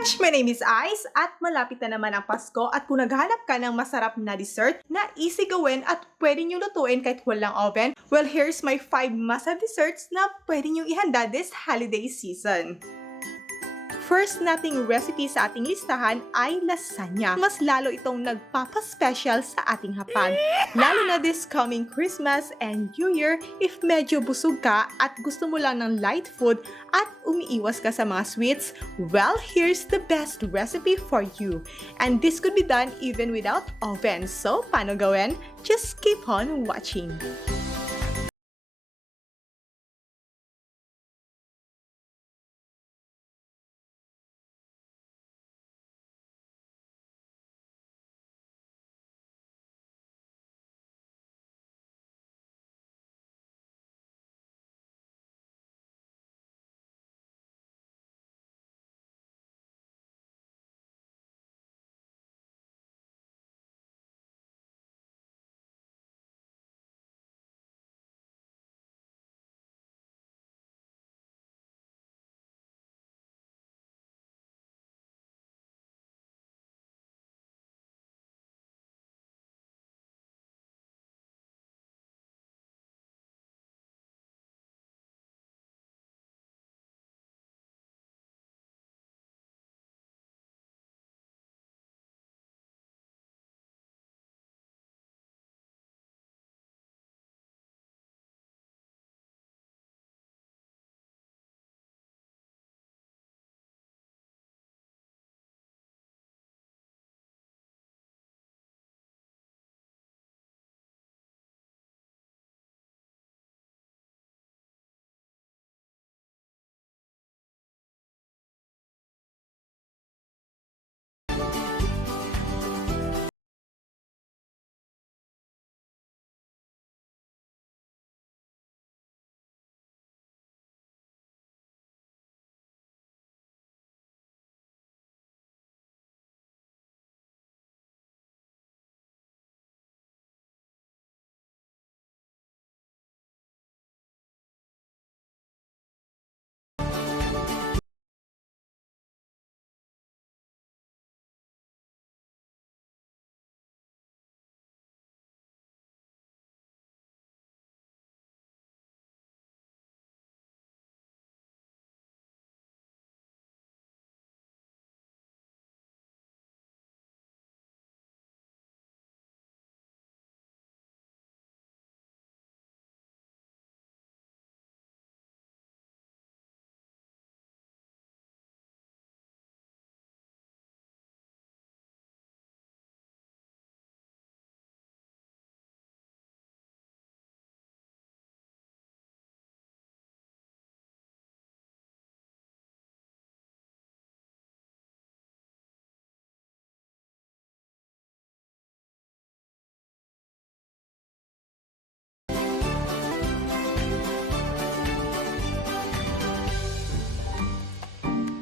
Lunch! My name is Ice at malapit na naman ang Pasko at kung naghahanap ka ng masarap na dessert na easy gawin at pwede nyo lutuin kahit walang oven, well, here's my 5 must-have desserts na pwede nyo ihanda this holiday season. First nating recipe sa ating listahan ay lasagna. Mas lalo itong nagpapaspecial sa ating hapag. Lalo na this coming Christmas and New Year if medyo busog ka at gusto mo lang ng light food at umiiwas ka sa mga sweets, well, here's the best recipe for you. And this could be done even without oven. So, paano gawin? Just keep on watching.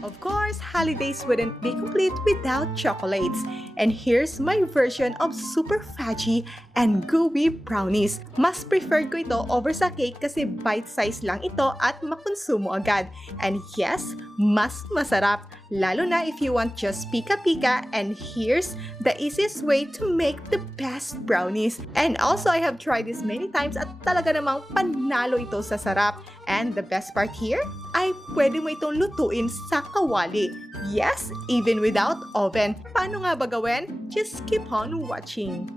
Of course, holidays wouldn't be complete without chocolates. And here's my version of super fudgy and gooey brownies. Mas preferred ko ito over sa cake kasi bite-size lang ito at makonsumo agad. And yes, mas masarap. Lalo na if you want just pika-pika, and here's the easiest way to make the best brownies. And also, I have tried this many times at talaga namang panalo ito sa sarap. And the best part here ay pwede mo itong lutuin sa kawali. Yes, even without oven. Paano nga ba gawin? Just keep on watching.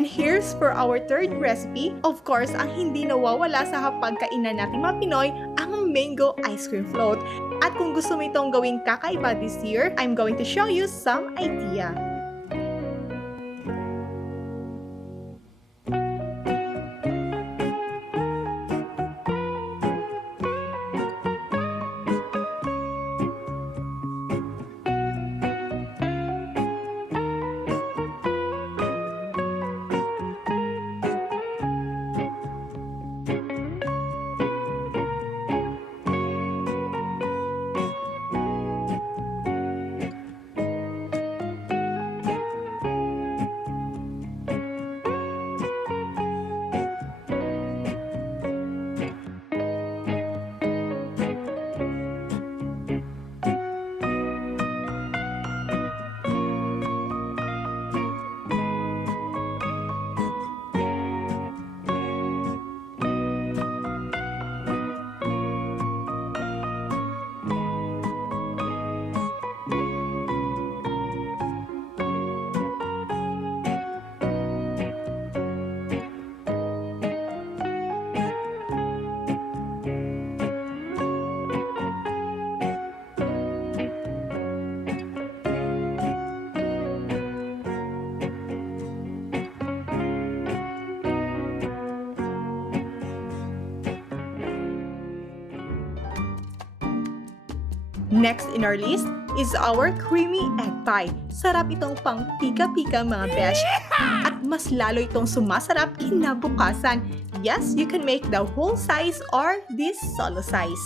And here's for our third recipe. Of course, ang hindi nawawala sa hapagkainan natin mga Pinoy, ang mango ice cream float. At kung gusto mo itong gawing kakaiba this year, I'm going to show you some idea. Next in our list is our creamy egg pie. Sarap itong pang pika-pika mga besh. At mas lalo itong sumasarap kinabukasan. Yes, you can make the whole size or this solo size.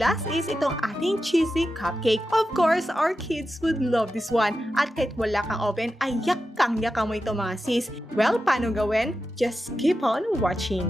last is itong ating cheesy cupcake. Of course, our kids would love this one. At kahit wala kang oven, ay yakang-yaka mo ito mga sis. Well, paano gawin? Just keep on watching.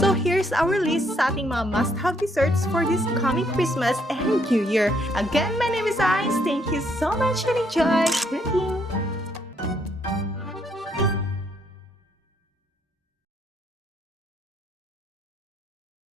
So here's our list sa ating mga must-have desserts for this coming Christmas and New Year. Again, my name is Ice. Thank you so much and enjoy cooking!